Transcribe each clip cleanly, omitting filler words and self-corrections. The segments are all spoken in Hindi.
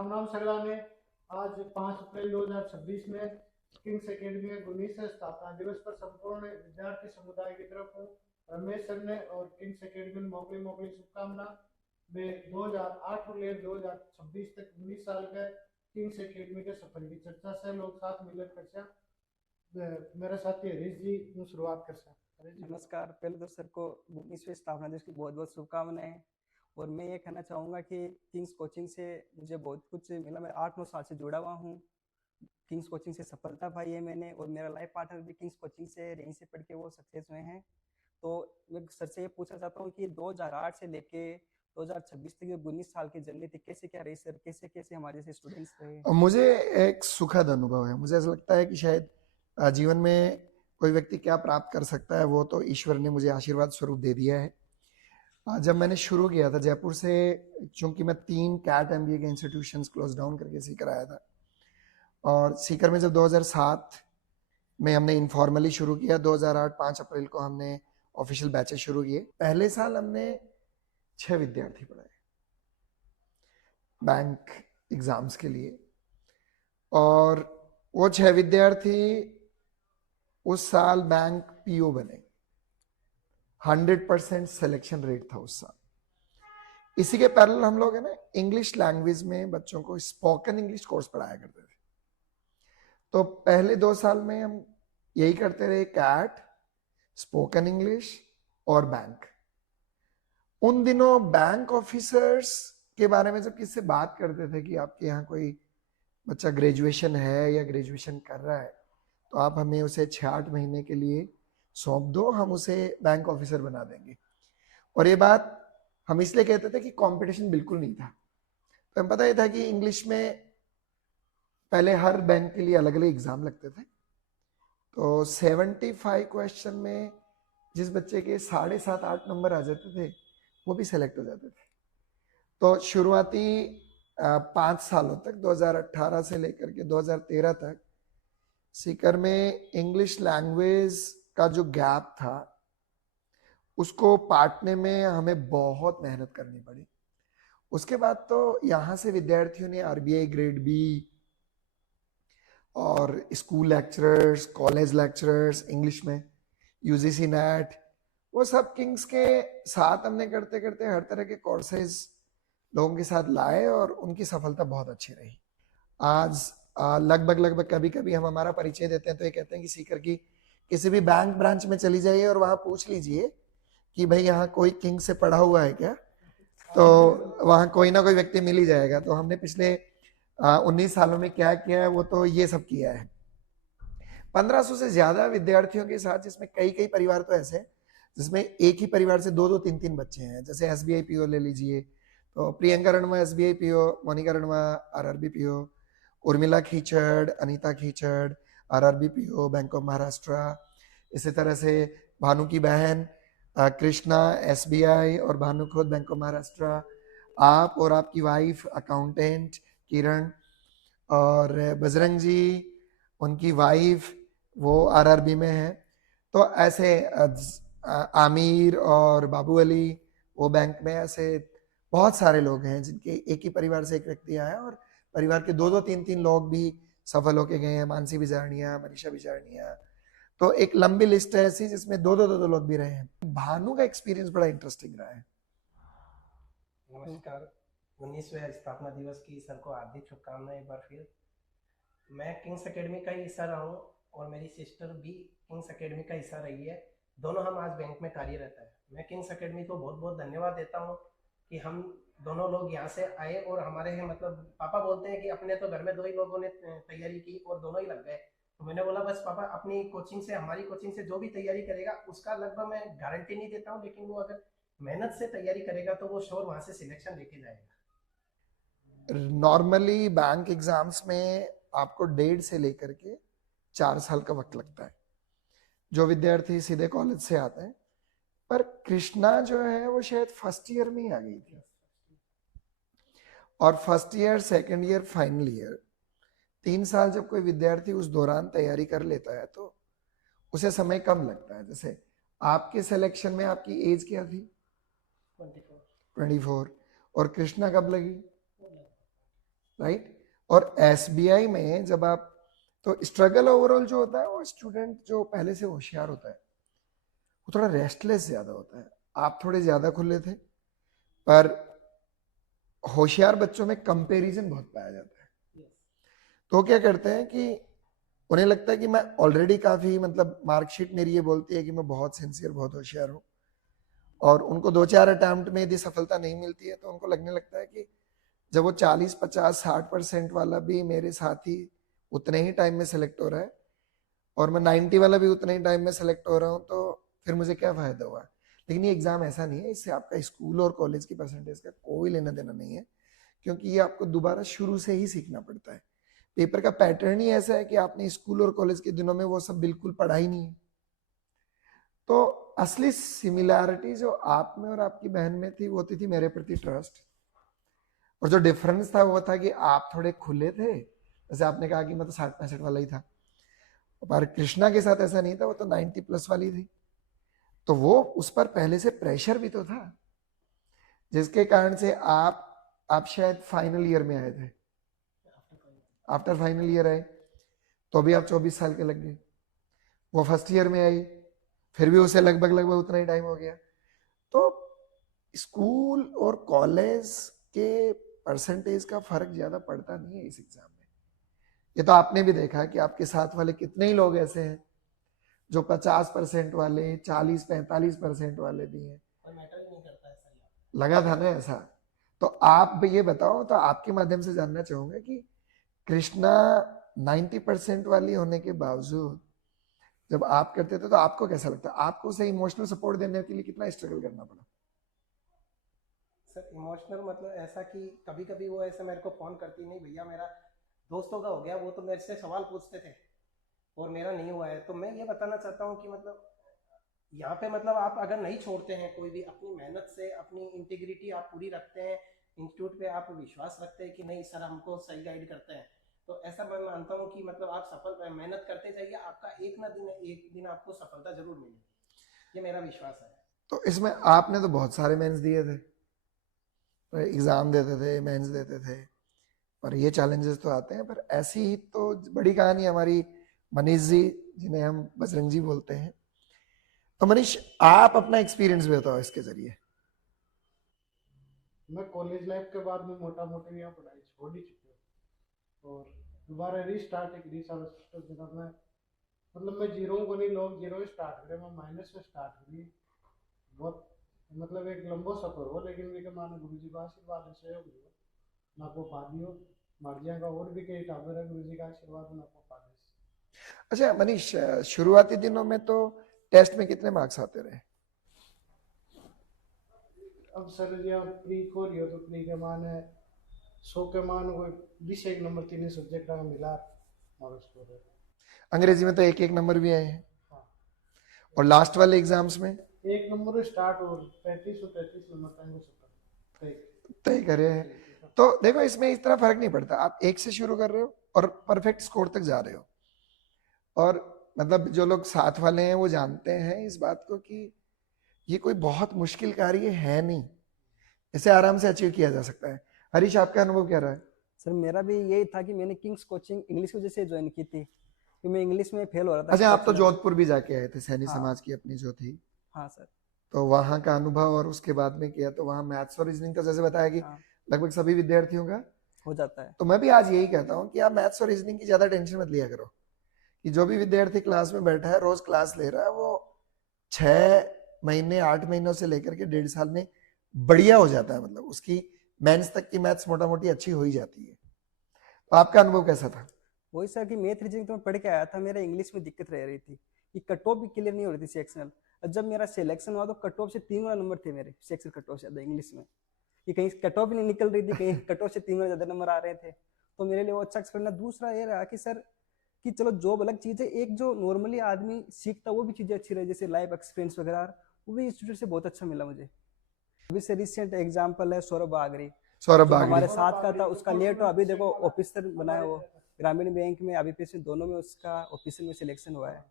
रामनाम सरला ने आज 5 अप्रैल 2026 में किंग्स एकेडमी के 19वें स्थापना दिवस पर संपूर्ण विद्यार्थी समुदाय की तरफ हूँ रमेश सर ने और किंग्स एकेडमी मोकली मोकली शुभकामना वे 2008 को लेकर 2026 तक 19 साल के किंग्स एकेडमी के सफल की चर्चा से लोग साथ मिलकर कर मेरा साथी हरीश जी शुरुआत कर सकते। नमस्कार। पहले तो सर को 19वें स्थापना दिवस की बहुत बहुत शुभकामनाएं। और मैं ये कहना चाहूँगा कि किंग्स कोचिंग से मुझे बहुत कुछ मिला। मैं 8-9 साल से जुड़ा हुआ हूँ। किंग्स कोचिंग से सफलता पाई है मैंने, और मेरा लाइफ पार्टनर भी किंग्स कोचिंग से यहीं से पढ़ के वो सक्सेस हुए हैं। तो मैं सर से ये पूछना चाहता हूँ कि 2008 से लेके 2026 तक जो 19 साल की जर्नी थी, कैसे क्या रही सर? कैसे कैसे हमारे जैसे स्टूडेंट्स रहे? मुझे एक सुखद अनुभव है। मुझे ऐसा लगता है कि शायद जीवन में कोई व्यक्ति क्या प्राप्त कर सकता है वो तो ईश्वर ने मुझे आशीर्वाद स्वरूप दे दिया है। जब मैंने शुरू किया था जयपुर से, चूंकि मैं 3 कैट एमबीए के इंस्टीट्यूशंस क्लोज डाउन करके सीकर आया था, और सीकर में जब 2007 में हमने इनफॉर्मली शुरू किया, 2008 5 अप्रैल को हमने ऑफिशियल बैचेस शुरू किए। पहले साल हमने 6 विद्यार्थी पढ़ाए बैंक एग्जाम्स के लिए, और वो 6 विद्यार्थी उस साल बैंक पीओ बने। 100% सिलेक्शन रेट था उस साल। इसी के पैरेलल हम लोग है ना इंग्लिश लैंग्वेज में बच्चों को स्पोकन इंग्लिश कोर्स पढ़ाया करते थे। तो पहले 2 साल में हम यही करते रहे, कैट, स्पोकन इंग्लिश और बैंक। उन दिनों बैंक ऑफिसर्स के बारे में जब किससे बात करते थे कि आपके यहाँ कोई बच्चा ग्रेजुएशन है या ग्रेजुएशन कर रहा है, तो आप हमें उसे 6-8 महीने के लिए सौंप दो, हम उसे बैंक ऑफिसर बना देंगे। और ये बात हम इसलिए कहते थे कि कंपटीशन बिल्कुल नहीं था। तो हमें पता ही था कि इंग्लिश में पहले हर बैंक के लिए अलग अलग एग्जाम लगते थे। तो 75 क्वेश्चन में जिस बच्चे के 7.5-8 नंबर आ जाते थे वो भी सेलेक्ट हो जाते थे। तो शुरुआती 5 सालों तक, 2018 से लेकर के 2013 तक, सीकर में इंग्लिश लैंग्वेज का जो गैप था उसको पाटने में हमें बहुत मेहनत करनी पड़ी। उसके बाद तो यहाँ से विद्यार्थियों ने आरबीआई ग्रेड बी और school lecturers, college lecturers English में, यूजीसी नेट, वो सब किंग्स के साथ हमने करते करते हर तरह के कोर्सेज लोगों के साथ लाए, और उनकी सफलता बहुत अच्छी रही। आज लगभग कभी कभी हम हमारा परिचय देते हैं तो ये कहते हैं कि सीकर की किसी भी बैंक ब्रांच में चली जाइए और वहां पूछ लीजिए कि भाई यहाँ कोई किंग से पढ़ा हुआ है क्या, तो वहां कोई ना कोई व्यक्ति मिल ही जाएगा। तो हमने पिछले 19 सालों में क्या किया है वो तो ये सब किया है। 1500 से ज्यादा विद्यार्थियों के साथ, जिसमें कई परिवार तो ऐसे जिसमें एक ही परिवार से 2-2, 3-3 बच्चे हैं। जैसे एसबीआई पीओ ले लीजिए, तो Priyanka Ranwa SBI PO, Monika Ranwa RRB PO, Urmila Khichar, Anita Khichar RRB PO bank of Maharashtra. इसी तरह से भानु की बहन कृष्णा एसबीआई और भानु खुद बैंक ऑफ महाराष्ट्र। आप और आपकी वाइफ अकाउंटेंट किरण, और बजरंग जी उनकी वाइफ वो आरआरबी में है। तो ऐसे आमिर और बाबू अली वो बैंक में, ऐसे बहुत सारे लोग हैं जिनके एक ही परिवार से एक व्यक्ति आया, और परिवार के 2-2, 3-3 लोग भी सफल होके गए हैं। मानसी बिजारनिया, मनीषा बिजारनिया, तो एक लंबी लिस्ट है ऐसी जिसमें 2-2 लोग भी रहे हैं। भानु का एक्सपीरियंस बड़ा इंटरेस्टिंग रहा है। नमस्कार। 19वें स्थापना दिवस की सर को हार्दिक शुभकामनाएं। एक बार फिर मैं किंग्स एकेडमी का ही हिस्सा रहा हूँ, और मेरी सिस्टर भी किंग्स एकेडमी का हिस्सा रही है। दोनों हम आज बैंक में कार्यरत है। मैं किंग्स एकेडमी को बहुत बहुत धन्यवाद देता हूँ कि हम दोनों लोग यहाँ से आए, और हमारे मतलब पापा बोलते हैं कि अपने तो घर में 2 ही लोगों ने तैयारी की और दोनों ही लग गए। तो मैंने बोला बस पापा, अपनी कोचिंग से, हमारी कोचिंग से जो भी तैयारी करेगा उसका लगभग मैं गारंटी नहीं देता हूँ, लेकिन वो अगर मेहनत से तैयारी करेगा तो वो श्योर वहां से सिलेक्शन लेके जाएगा। नॉर्मली बैंक एग्जाम्स में आपको 1.5 से लेकर के 4 साल का वक्त लगता है जो विद्यार्थी सीधे कॉलेज से आते हैं। पर कृष्णा जो है वो शायद फर्स्ट ईयर में ही आ गई थी, और first year, second year, final year, 3 साल जब कोई विद्यार्थी उस दौरान तैयारी कर लेता है तो उसे समय कम लगता है। जैसे आपके सिलेक्शन में आपकी एज क्या थी? 24। और कृष्णा कब लगी? राइट। और एसबीआई में जब आप, तो स्ट्रगल ओवरऑल जो होता है वो स्टूडेंट जो पहले से होशियार होता है वो थोड़ा रेस्टलेस ज्यादा होता है। आप थोड़े ज्यादा खुले थे, पर होशियार बच्चों में कंपैरिजन बहुत पाया जाता है। तो क्या करते हैं कि उन्हें लगता है कि मैं ऑलरेडी काफी, मतलब मार्कशीट मेरी ये बोलती है कि मैं बहुत सिंसियर, बहुत होशियार हूँ, और उनको 2-4 अटेम्प्ट में यदि सफलता नहीं मिलती है तो उनको लगने लगता है कि जब वो 40, 50, 60% वाला भी मेरे साथ ही उतने ही टाइम में सेलेक्ट हो रहा है और मैं 90 वाला भी उतने ही टाइम में सेलेक्ट हो रहा हूँ, तो फिर मुझे क्या फायदा हुआ। लेकिन ये एग्जाम ऐसा नहीं है, इससे आपका स्कूल और कॉलेज की परसेंटेज का कोई लेना देना नहीं है, क्योंकि ये आपको दोबारा शुरू से ही सीखना पड़ता है। पेपर का पैटर्न ही ऐसा है कि आपने स्कूल और कॉलेज के दिनों में वो सब बिल्कुल पढ़ा ही नहीं है। तो असली सिमिलैरिटी जो आप में और आपकी बहन में थी वो होती थी मेरे प्रति ट्रस्ट, और जो डिफरेंस था वो था कि आप थोड़े खुले थे। जैसे आपने कहा कि मैं तो 60-65 वाला ही था, पर कृष्णा के साथ ऐसा नहीं था, वो तो 90+ वाली थी। तो वो उस पर पहले से प्रेशर भी तो था, जिसके कारण से आप शायद फाइनल ईयर में आए थे, आफ्टर फाइनल ईयर आए, तो अभी आप 24 साल के लग गए। वो फर्स्ट ईयर में आई, फिर भी उसे लगभग उतना ही टाइम हो गया। तो स्कूल और कॉलेज के परसेंटेज का फर्क ज्यादा पड़ता नहीं है इस एग्जाम में। ये तो आपने भी देखा कि आपके साथ वाले कितने ही लोग ऐसे हैं जो 50% वाले, 40-45% वाले भी हैं। लगा था ना ऐसा। तो आप ये बताओ, तो आपके माध्यम से जानना चाहूंगा कि कृष्णा 90% वाली होने के बावजूद जब आप करते थे तो आपको कैसा लगता? आपको उसे इमोशनल सपोर्ट देने के लिए कितना स्ट्रगल करना पड़ा? सर इमोशनल मतलब ऐसा कि कभी कभी वो ऐसे मेरे को फोन करती, नहीं भैया मेरा दोस्तों का हो गया, वो तो मेरे से सवाल पूछते थे और मेरा नहीं हुआ है। तो मैं ये बताना चाहता हूँ कि मतलब यहाँ पे मतलब आप अगर नहीं छोड़ते हैं कोई भी, अपनी मेहनत से अपनी इंटीग्रिटी आप पूरी रखते हैं, इंस्टीट्यूट पे आप विश्वास रखते हैं कि नहीं सर हमको सही गाइड करते हैं, तो ऐसा मैं मानता हूँ कि मतलब आप सफल मेहनत करते जाइए, आपका एक दिन आपको सफलता जरूर मिलेगी, ये मेरा विश्वास है। तो इसमें आपने तो बहुत सारे मेंस दिए थे, एग्जाम देते थे, मेंस देते थे, और ये चैलेंजेस तो आते हैं। पर ऐसी ही तो बड़ी कहानी हमारी मनीष जी, जिन्हें हम बजरंग जी बोलते हैं। तो मनीष, आप अपना एक्सपीरियंस भी बताओ इसके जरिए। मैं कॉलेज लाइफ के बाद में मोटा मोटी यहाँ पढ़ाई छोड़ ही चुकी हूँ और दोबारा रीस्टार्ट एक मैं मतलब मैं जीरो को नहीं, लोग जीरो स्टार्ट करें, मैं माइनस से स्टार्ट करी। बहुत मतलब एक लंबो सफर हो, लेकिन वे माने गुरु जी का आशीर्वाद सहयोग हो ना को पा दियो मर्जिया का, और भी कई टाबर है गुरु जी का आशीर्वाद ना को पा दे। अच्छा मनीष, शुरुआती दिनों में तो टेस्ट में कितने मार्क्स आते रहे? अब सर जी आप प्री को रही हो तो प्री के माने 100 के मान कोई 20 एक नंबर 3 सब्जेक्ट का मिला और स्कोर है। अंग्रेजी में तो एक नंबर भी आए हैं। और लास्ट वाले एग्जाम्स में 1 नंबर स्टार्ट और 35 नंबर तय करे हैं। तो देखो इसमें इस तरह फर्क नहीं पड़ता, आप 1 से शुरू कर रहे हो और परफेक्ट स्कोर तक जा रहे हो। और मतलब जो लोग साथ वाले हैं वो जानते हैं इस बात को कि ये कोई बहुत मुश्किल कार्य है नहीं, इसे आराम से अचीव किया जा सकता है। हरीश, आपका अनुभव क्या रहा है? सर मेरा भी यही था कि मैंने किंग्स कोचिंग इंग्लिश की वजह से ज्वाइन की थी, क्योंकि मैं इंग्लिश में फेल हो रहा था। अच्छा, आप तो जोधपुर भी जाके आए थे, सैनी हाँ। समाज की अपनी जो थी। हाँ सर। तो वहाँ का अनुभव और उसके बाद में किया, तो वहाँ मैथ्स और रीजनिंग का जैसे बताया कि लगभग सभी विद्यार्थियों का हो जाता है। तो मैं भी आज यही कहता हूँ कि आप मैथ्स और रीजनिंग की ज्यादा टेंशन मत लिया करो, कि जो भी विद्यार्थी क्लास में बैठा है, रोज क्लास ले रहा है, वो 6 महीने 8 महीनों से लेकर के 1.5 साल में बढ़िया हो जाता है। मतलब उसकी मेंस तक की मैथ्स मोटा मोटी अच्छी हो ही जाती है। तो आपका अनुभव कैसा था? वही सर कि मैथ रीजनिंग तो मैं पढ़ के आया था, मेरा इंग्लिश में दिक्कत रह रही थी कि कट ऑफ भी क्लियर नहीं हो रही थी सेक्शनल। जब मेरा सिलेक्शन हुआ तो कट ऑफ से 3 गुना नंबर थे मेरे सेक्शनल कट ऑफ से ज्यादा इंग्लिश में, कि कहीं कट ऑफ भी नहीं निकल रही थी, कहीं कट ऑफ से 3 गुना ज्यादा नंबर आ रहे थे। तो मेरे लिए वो अच्छा करना। दूसरा ये रहा कि सर कि चलो जॉब अलग चीज है, एक जो नॉर्मली आदमी सीखता वो भी चीजें अच्छी रही, जैसे लाइफ एक्सपीरियंस वगैरह, वो भी इंस्टीट्यूट से बहुत अच्छा मिला मुझे। अभी से रिसेंट एग्जाम्पल है सौरभ बागरी, हमारे साथ का था, उसका लेट हो अभी देखो ऑफिसर बनाया, वो ग्रामीण बैंक में अभी दोनों में उसका ऑफिसर में सिलेक्शन हुआ है।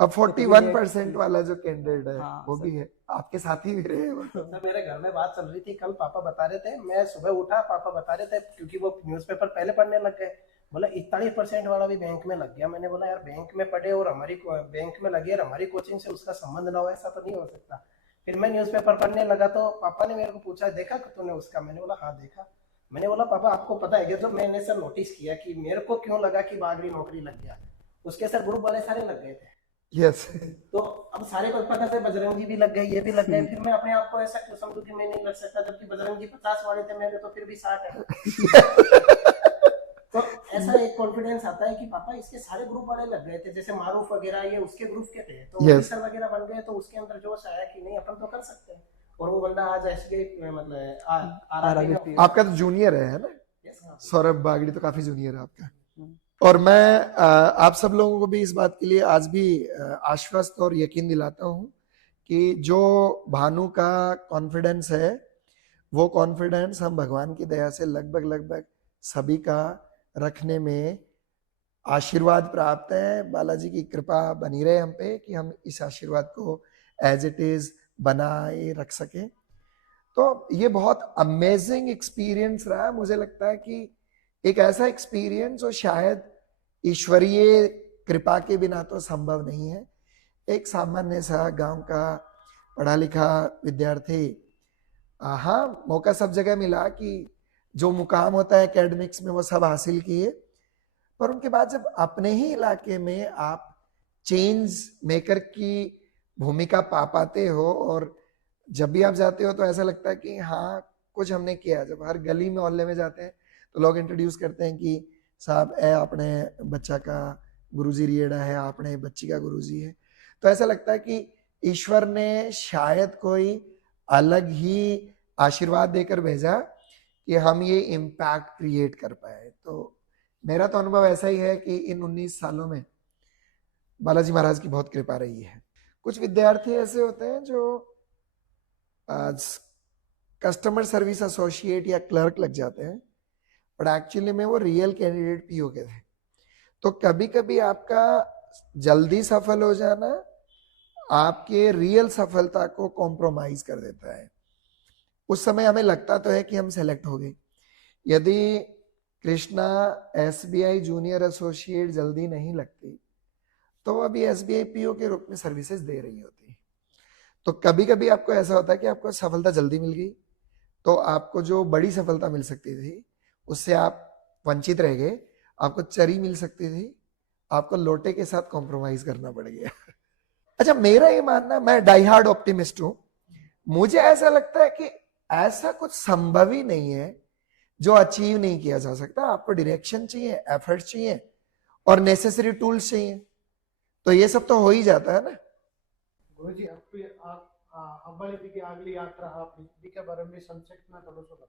अब तो कभी 41% वाला जो कैंडिडेट है हाँ, वो सर। भी है, आपके साथ ही भी रहे वो। सर मेरे घर में बात चल रही थी कल, पापा बता रहे थे, मैं सुबह उठा पापा बता रहे थे क्योंकि वो न्यूज़पेपर पहले पढ़ने लग गए, बोला 41% वाला भी बैंक में लग गया। मैंने बोला यार बैंक में पढ़े और हमारी बैंक में लगे और हमारी कोचिंग से उसका संबंध ना हो, ऐसा तो नहीं हो सकता। फिर मैं न्यूज़पेपर पढ़ने लगा तो पापा ने मेरे को पूछा देखा तूने उसका, मैंने बोला हाँ देखा। मैंने बोला पापा आपको पता है कि जब मैंने सर नोटिस किया कि मेरे को क्यों लगा कि बागड़ी नौकरी लग गया, उसके सर ग्रुप वाले सारे लग गए थे, यस तो अब सारे को पता था बजरंगी भी लग गए, ये भी लग गए, फिर मैं अपने आप को ऐसा क्यों समझूं कि मैं नहीं लग सकता, जबकि बजरंगी 50 वाले थे, मेरे तो फिर भी 60 है। तो ऐसा एक कॉन्फिडेंस आता है कि पापा इसके सारे ग्रुप वाले लग गए थे, जैसे मारूफ वगैरह ये उसके ग्रुप के थे, तो Yes. ऑफिसर वगैरह बन गए, तो उसके अंदर जोश आया कि नहीं अपन तो कर सकते हैं। और वो बंदा आज एसबीआई मतलब RRB आपका तो जूनियर है ना Yes, हाँ। सौरभ बागड़ी, तो काफी जूनियर है आपका। हम्म। और मैं आप सब लोगों को भी इस बात के लिए आज भी आश्वस्त और यकीन दिलाता हूं कि जो भानु का कॉन्फिडेंस है वो कॉन्फिडेंस हम भगवान की दया से लगभग सभी का रखने में आशीर्वाद प्राप्त है। बालाजी की कृपा बनी रहे हम पे कि हम इस आशीर्वाद को एज इट इज बनाए रख सके। तो ये बहुत अमेजिंग एक्सपीरियंस रहा है। मुझे लगता है कि एक ऐसा एक्सपीरियंस जो शायद ईश्वरीय कृपा के बिना तो संभव नहीं है। एक सामान्य सा गांव का पढ़ा लिखा विद्यार्थी, हाँ मौका सब जगह मिला कि जो मुकाम होता है एकेडमिक्स में वो सब हासिल किए, पर उनके बाद जब अपने ही इलाके में आप चेंज मेकर की भूमिका पा पाते हो और जब भी आप जाते हो तो ऐसा लगता है कि हाँ कुछ हमने किया। जब हर गली में मोहल्ले में जाते हैं तो लोग इंट्रोड्यूस करते हैं कि साहब ए अपने बच्चा का गुरुजी रिएड़ा है, आपने बच्ची का गुरुजी है, तो ऐसा लगता है कि ईश्वर ने शायद कोई अलग ही आशीर्वाद देकर भेजा कि हम ये इम्पैक्ट क्रिएट कर पाए। तो मेरा तो अनुभव ऐसा ही है कि इन 19 सालों में बालाजी महाराज की बहुत कृपा रही है। कुछ विद्यार्थी ऐसे होते हैं जो कस्टमर सर्विस एसोसिएट या क्लर्क लग जाते हैं, बट एक्चुअली में वो रियल कैंडिडेट पीओ के थे। तो कभी कभी आपका जल्दी सफल हो जाना आपके रियल सफलता को कॉम्प्रोमाइज कर देता है। उस समय हमें लगता तो है कि हम सेलेक्ट हो गए। यदि कृष्णा एसबीआई जूनियर एसोसिएट जल्दी नहीं लगती तो वो अभी एसबीआई पीओ के रूप में सर्विसेज दे रही होती। तो कभी कभी आपको ऐसा होता है कि आपको सफलता जल्दी मिल गई तो आपको जो बड़ी सफलता मिल सकती थी उससे आप वंचित रह गए। आपको चरी मिल सकती थी, आपको लोटे के साथ कॉम्प्रोमाइज करना पड़ गया। अच्छा, मेरा ये मानना, मैं डाई हार्ड ऑप्टिमिस्ट हूं, मुझे ऐसा लगता है कि ऐसा कुछ संभव ही नहीं है जो अचीव नहीं किया जा सकता। आपको डायरेक्शन चाहिए, एफर्ट चाहिए और नेसेसरी टूल्स चाहिए, तो ये सब तो हो ही जाता है ना। गुरुजी अब वाली की अगली यात्रा आप के बारे में संक्षिप्त में थोड़ा सा बताओ।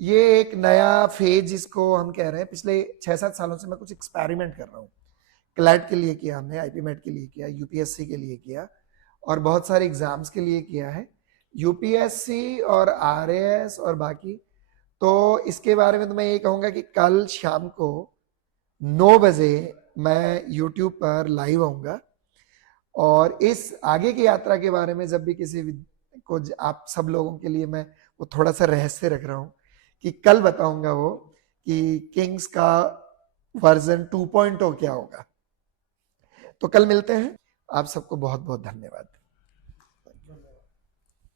ये एक नया फेज इसको हम कह रहे हैं। पिछले 6-7 सालों से मैं कुछ एक्सपेरिमेंट कर रहा हूँ। क्लैट के लिए किया हमने, आईपीमेट के लिए किया, यूपीएससी के लिए किया और बहुत सारे एग्जाम्स के लिए किया है, यूपीएससी और आरएएस और बाकी। तो इसके बारे में तो मैं ये कहूँगा कि कल शाम को 9 बजे मैं यूट्यूब पर लाइव आऊँगा और इस आगे की यात्रा के बारे में जब भी किसी को आप सब लोगों के लिए मैं वो थोड़ा सा रहस्य रख रहा हूँ कि कल बताऊंगा वो कि किंग्स का वर्जन 2.0 क्या होगा। तो कल मिलते हैं। आप सबको बहुत बहुत धन्यवाद।